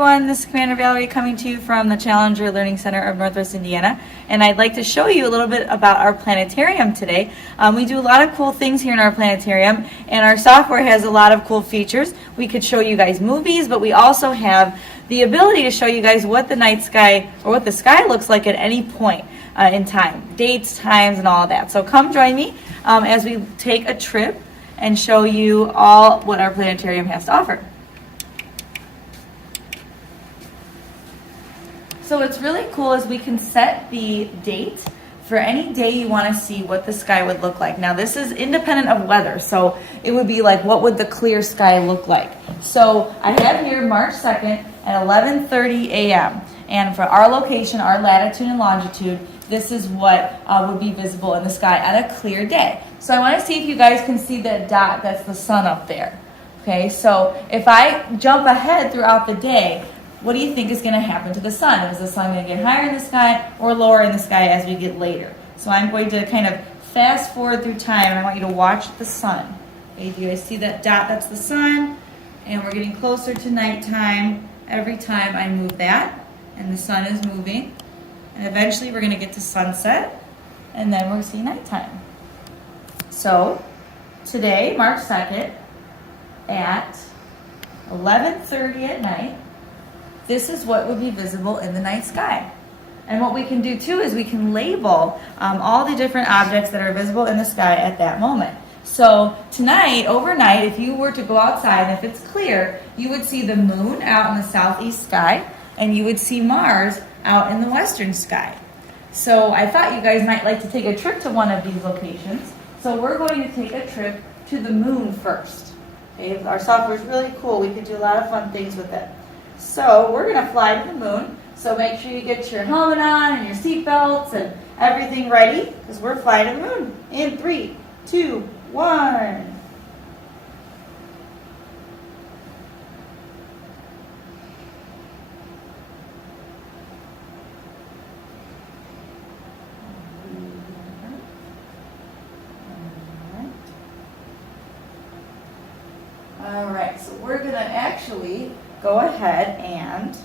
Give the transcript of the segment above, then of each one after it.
everyone, this is Commander Valerie coming to you from the Challenger Learning Center of Northwest Indiana, and I'd like to show you a little bit about our planetarium today. We do a lot of cool things here in our planetarium, and our software has a lot of cool features. We could show you guys movies, but we also have the ability to show you guys what the night sky, or what the sky looks like at any point in time, dates, times, and all of that. So come join me as we take a trip and show you all what our planetarium has to offer. So what's really cool is we can set the date for any day you want to see what the sky would look like. Now this is independent of weather, so it would be like, what would the clear sky look like? So I have here March 2nd at 11:30 a.m. And for our location, our latitude and longitude, this is what would be visible in the sky on a clear day. So I want to see if you guys can see that dot, that's the sun up there. Okay, so if I jump ahead throughout the day, what do you think is going to happen to the sun? Is the sun going to get higher in the sky or lower in the sky as we get later? So I'm going to kind of fast forward through time, and I want you to watch the sun. Okay, do you guys see that dot? That's the sun, and we're getting closer to nighttime every time I move that, and the sun is moving. And eventually we're going to get to sunset, and then we're going to see nighttime. So today, March 2nd, at 11:30 at night, this is what would be visible in the night sky. And what we can do too is we can label all the different objects that are visible in the sky at that moment. So tonight, overnight, if you were to go outside and if it's clear, you would see the moon out in the southeast sky, and you would see Mars out in the western sky. So I thought you guys might like to take a trip to one of these locations. So we're going to take a trip to the moon first. Okay, our software is really cool. We could do a lot of fun things with it. So we're going to fly to the moon. So make sure you get your helmet on and your seatbelts and everything ready, because we're flying to the moon in 3, 2, 1. All right, so we're going to actually go ahead and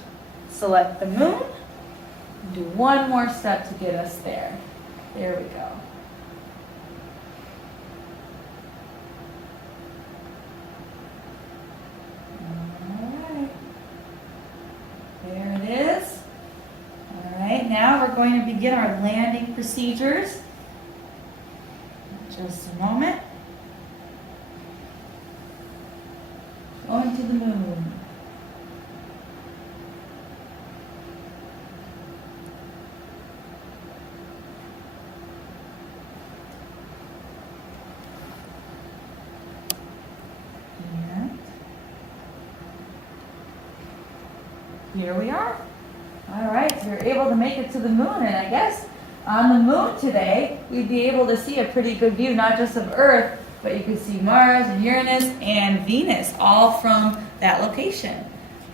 select the moon. Do one more step to get us there. There we go. All right. There it is. All right, now we're going to begin our landing procedures. Just a moment. Going to the moon. And here we are. All right, so you're able to make it to the moon, and I guess on the moon today, we'd be able to see a pretty good view, not just of Earth, but you can see Mars and Uranus and Venus all from that location.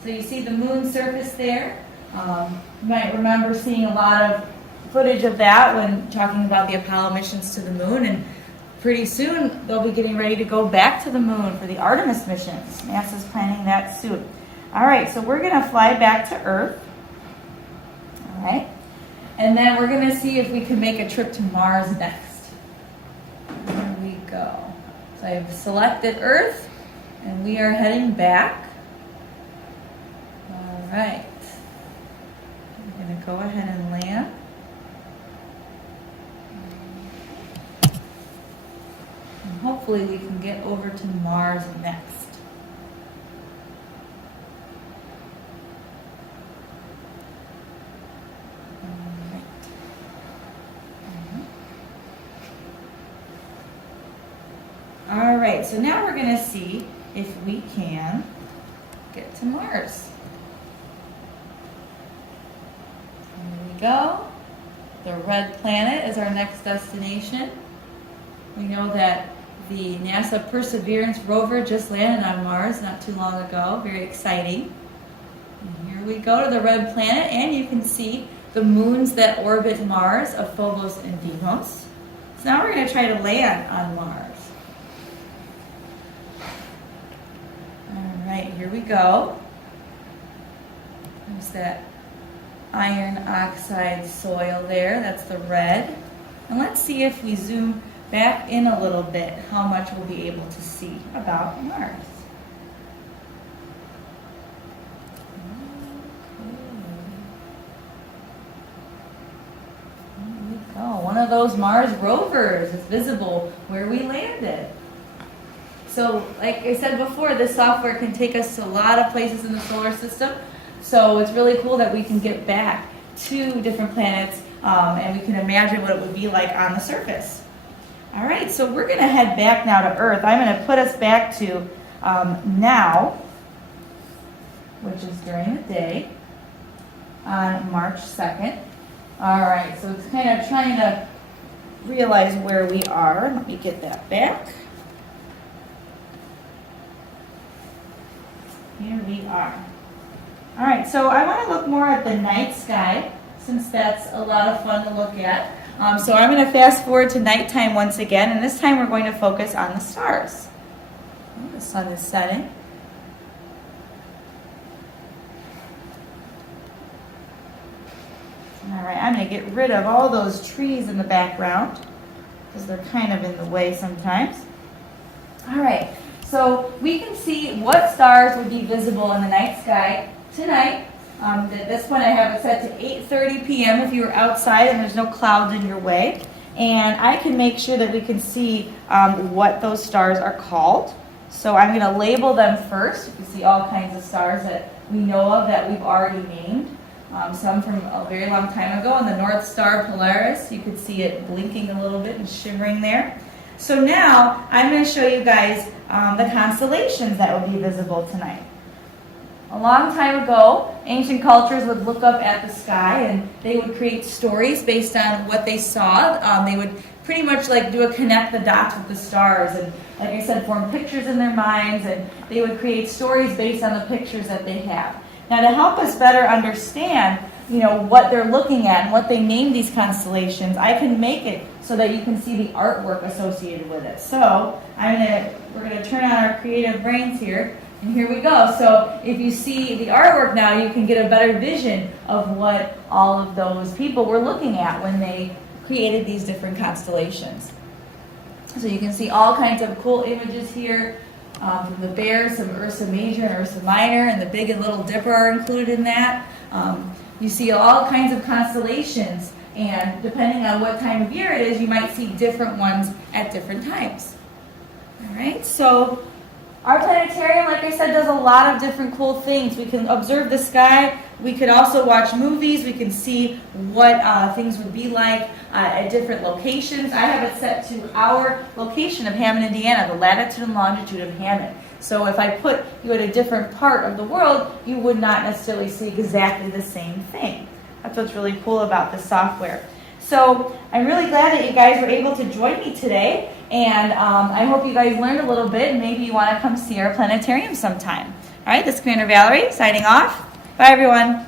So you see the moon surface there. You might remember seeing a lot of footage of that when talking about the Apollo missions to the moon, and pretty soon they'll be getting ready to go back to the moon for the Artemis missions. NASA's planning that soon. All right, so we're going to fly back to Earth. All right, and then we're going to see if we can make a trip to Mars next. There we go. So I've selected Earth, and we are heading back. All right. I'm going to go ahead and land. And hopefully we can get over to Mars next. All right, so now we're going to see if we can get to Mars. There we go. The red planet is our next destination. We know that the NASA Perseverance rover just landed on Mars not too long ago. Very exciting. And here we go to the red planet, and you can see the moons that orbit Mars of Phobos and Deimos. So now we're going to try to land on Mars. All right, here we go. There's that iron oxide soil there. That's the red. And let's see if we zoom back in a little bit, how much we'll be able to see about Mars. Oh, one of those Mars rovers is visible where we landed. So, like I said before, this software can take us to a lot of places in the solar system. So it's really cool that we can get back to different planets and we can imagine what it would be like on the surface. All right, so we're going to head back now to Earth. I'm going to put us back to now, which is during the day on March 2nd. All right, so it's kind of trying to realize where we are. Let me get that back. Here we are. All right, so I want to look more at the night sky since that's a lot of fun to look at. So I'm going to fast forward to nighttime once again, and this time we're going to focus on the stars. The sun is setting. All right, I'm going to get rid of all those trees in the background because they're kind of in the way sometimes. All right, so we can see what stars would be visible in the night sky tonight. At this point I have it set to 8:30 p.m. if you were outside and there's no clouds in your way. And I can make sure that we can see what those stars are called. So I'm going to label them first. You can see all kinds of stars that we know of that we've already named. Some from a very long time ago. And the North Star Polaris, you could see it blinking a little bit and shimmering there. So now I'm going to show you guys the constellations that will be visible tonight. A long time ago, ancient cultures would look up at the sky and they would create stories based on what they saw. They would pretty much like do a connect the dots with the stars and, like I said, form pictures in their minds, and they would create stories based on the pictures that they have. Now, to help us better understand, what they're looking at and what they name these constellations, I can make it so that you can see the artwork associated with it. So we're gonna turn on our creative brains here, and here we go. So if you see the artwork now, you can get a better vision of what all of those people were looking at when they created these different constellations. So you can see all kinds of cool images here. From the Bear, some Ursa Major and Ursa Minor, and the Big and Little Dipper are included in that. You see all kinds of constellations, and depending on what time of year it is, you might see different ones at different times. All right, so our planetarium, like I said, does a lot of different cool things. We can observe the sky. We could also watch movies. We can see what things would be like at different locations. I have it set to our location of Hammond, Indiana, the latitude and longitude of Hammond. So if I put you at a different part of the world, you would not necessarily see exactly the same thing. That's what's really cool about this software. So I'm really glad that you guys were able to join me today, and I hope you guys learned a little bit, and maybe you want to come see our planetarium sometime. All right, this is Commander Valerie signing off. Bye, everyone.